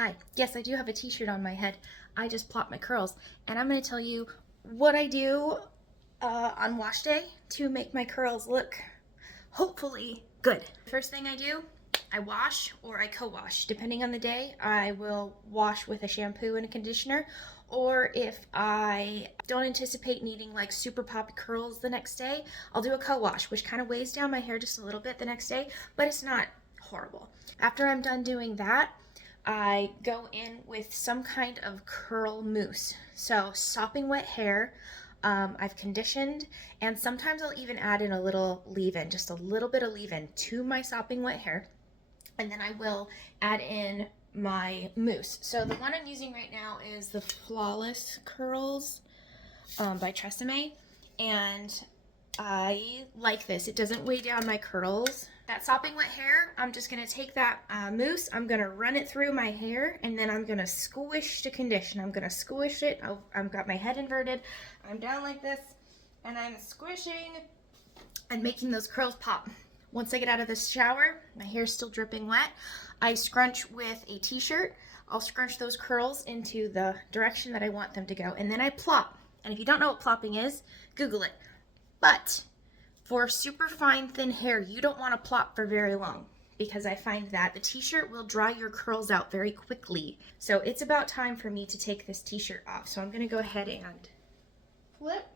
Hi. Yes, I do have a t-shirt on my head. I just plopped my curls, and I'm going to tell you what I do on wash day to make my curls look hopefully good. First thing I do, I wash or I co-wash. Depending on the day, I will wash with a shampoo and a conditioner, or if I don't anticipate needing like super poppy curls the next day, I'll do a co-wash, which kind of weighs down my hair just a little bit the next day, but it's not horrible. After I'm done doing that, I go in with some kind of curl mousse. So sopping wet hair, I've conditioned, and sometimes I'll even add in a little leave-in, just a little bit of leave-in to my sopping wet hair. And then I will add in my mousse. So the one I'm using right now is the Flawless Curls by Tresemme, and I like this. It doesn't weigh down my curls. That sopping wet hair, I'm just gonna take that mousse, I'm gonna run it through my hair, and then I'm gonna squish to condition. I'm gonna squish it. I've got my head inverted. I'm down like this, and I'm squishing and making those curls pop. Once I get out of the shower, my hair's still dripping wet, I scrunch with a t-shirt. I'll scrunch those curls into the direction that I want them to go, and then I plop. And if you don't know what plopping is, Google it. But for super fine, thin hair, you don't want to plop for very long, because I find that the t-shirt will dry your curls out very quickly. So it's about time for me to take this t-shirt off. So I'm going to go ahead and flip,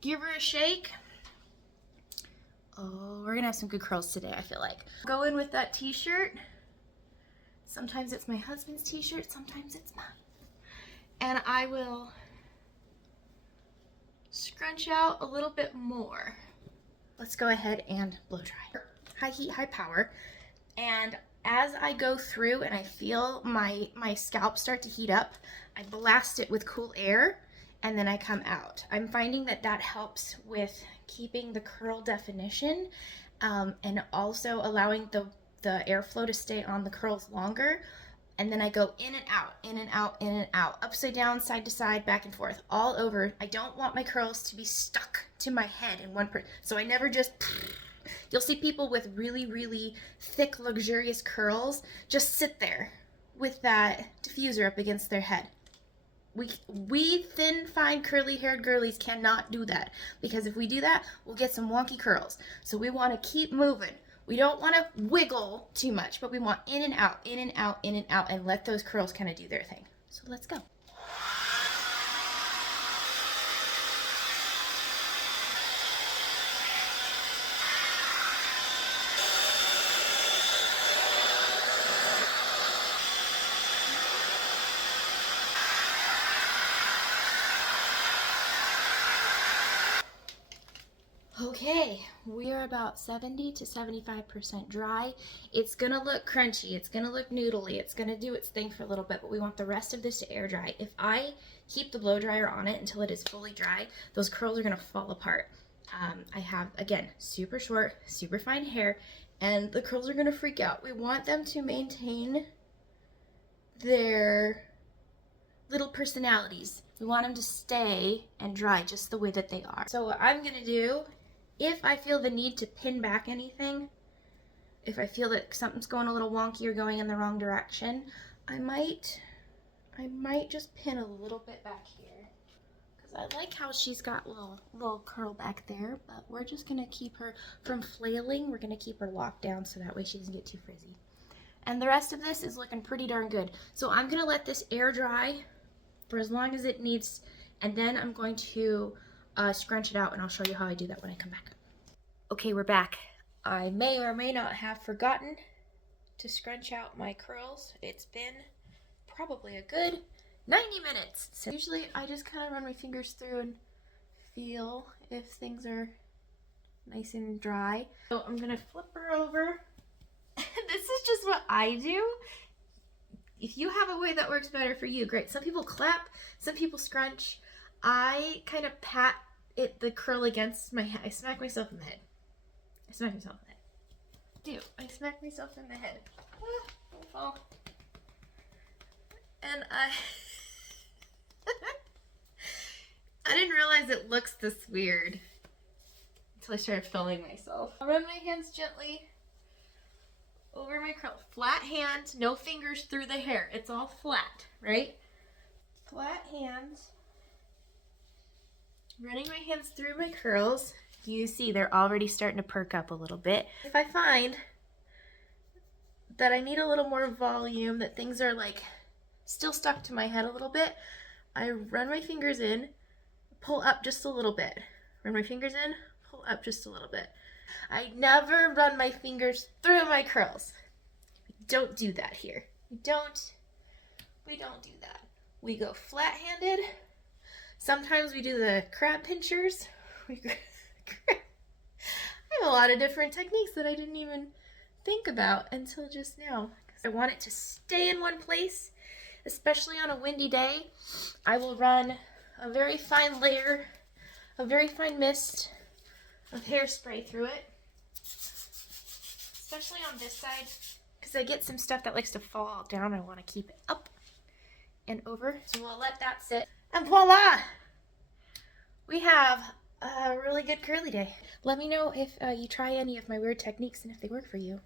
give her a shake. Oh, we're going to have some good curls today, I feel like. Go in with that t-shirt. Sometimes it's my husband's t-shirt, sometimes it's mine. And I will scrunch out a little bit more. Let's go ahead and blow dry. High heat, high power. And as I go through and I feel my scalp start to heat up, I blast it with cool air, and then I come out. I'm finding that that helps with keeping the curl definition, and also allowing the airflow to stay on the curls longer. And then I go in and out, in and out, in and out, upside down, side to side, back and forth, all over. I don't want my curls to be stuck to my head in one part. So I never just, you'll see people with really, really thick, luxurious curls just sit there with that diffuser up against their head. We thin, fine, curly-haired girlies cannot do that, because if we do that, we'll get some wonky curls. So we want to keep moving. We don't want to wiggle too much, but we want in and out, in and out, in and out, and let those curls kind of do their thing. So let's go. Okay, we are about 70 to 75% dry. It's gonna look crunchy, it's gonna look noodly, it's gonna do its thing for a little bit, but we want the rest of this to air dry. If I keep the blow dryer on it until it is fully dry, those curls are gonna fall apart. I have, again, super short, super fine hair, and the curls are gonna freak out. We want them to maintain their little personalities. We want them to stay and dry just the way that they are. So what I'm gonna do, if I feel the need to pin back anything, if I feel that something's going a little wonky or going in the wrong direction, I might just pin a little bit back here, because I like how she's got little curl back there, but we're just gonna keep her from flailing. We're gonna keep her locked down so that way she doesn't get too frizzy. And the rest of this is looking pretty darn good. So I'm gonna let this air dry for as long as it needs, and then I'm going to scrunch it out, and I'll show you how I do that when I come back. Okay, we're back. I may or may not have forgotten to scrunch out my curls. It's been probably a good 90 minutes. So usually I just kind of run my fingers through and feel if things are nice and dry. So I'm gonna flip her over. This is just what I do. If you have a way that works better for you, great. Some people clap, some people scrunch. I kind of pat the curl against my head. I smack myself in the head. I smack myself in the head. I smack myself in the head. Don't fall. And I didn't realize it looks this weird until I started filming myself. I'll run my hands gently over my curl. Flat hand, no fingers through the hair. It's all flat, right? Flat hands. Running my hands through my curls. You see they're already starting to perk up a little bit. If I find that I need a little more volume, that things are like still stuck to my head a little bit, I run my fingers in, pull up just a little bit. Run my fingers in, pull up just a little bit. I never run my fingers through my curls. We don't do that here. We don't do that. We go flat-handed. Sometimes we do the crab pinchers. I have a lot of different techniques that I didn't even think about until just now. I want it to stay in one place, especially on a windy day. I will run a very fine layer, a very fine mist of hairspray through it, especially on this side, because I get some stuff that likes to fall down. I want to keep it up and over. So we'll let that sit. And voila! We have a really good curly day. Let me know if you try any of my weird techniques and if they work for you.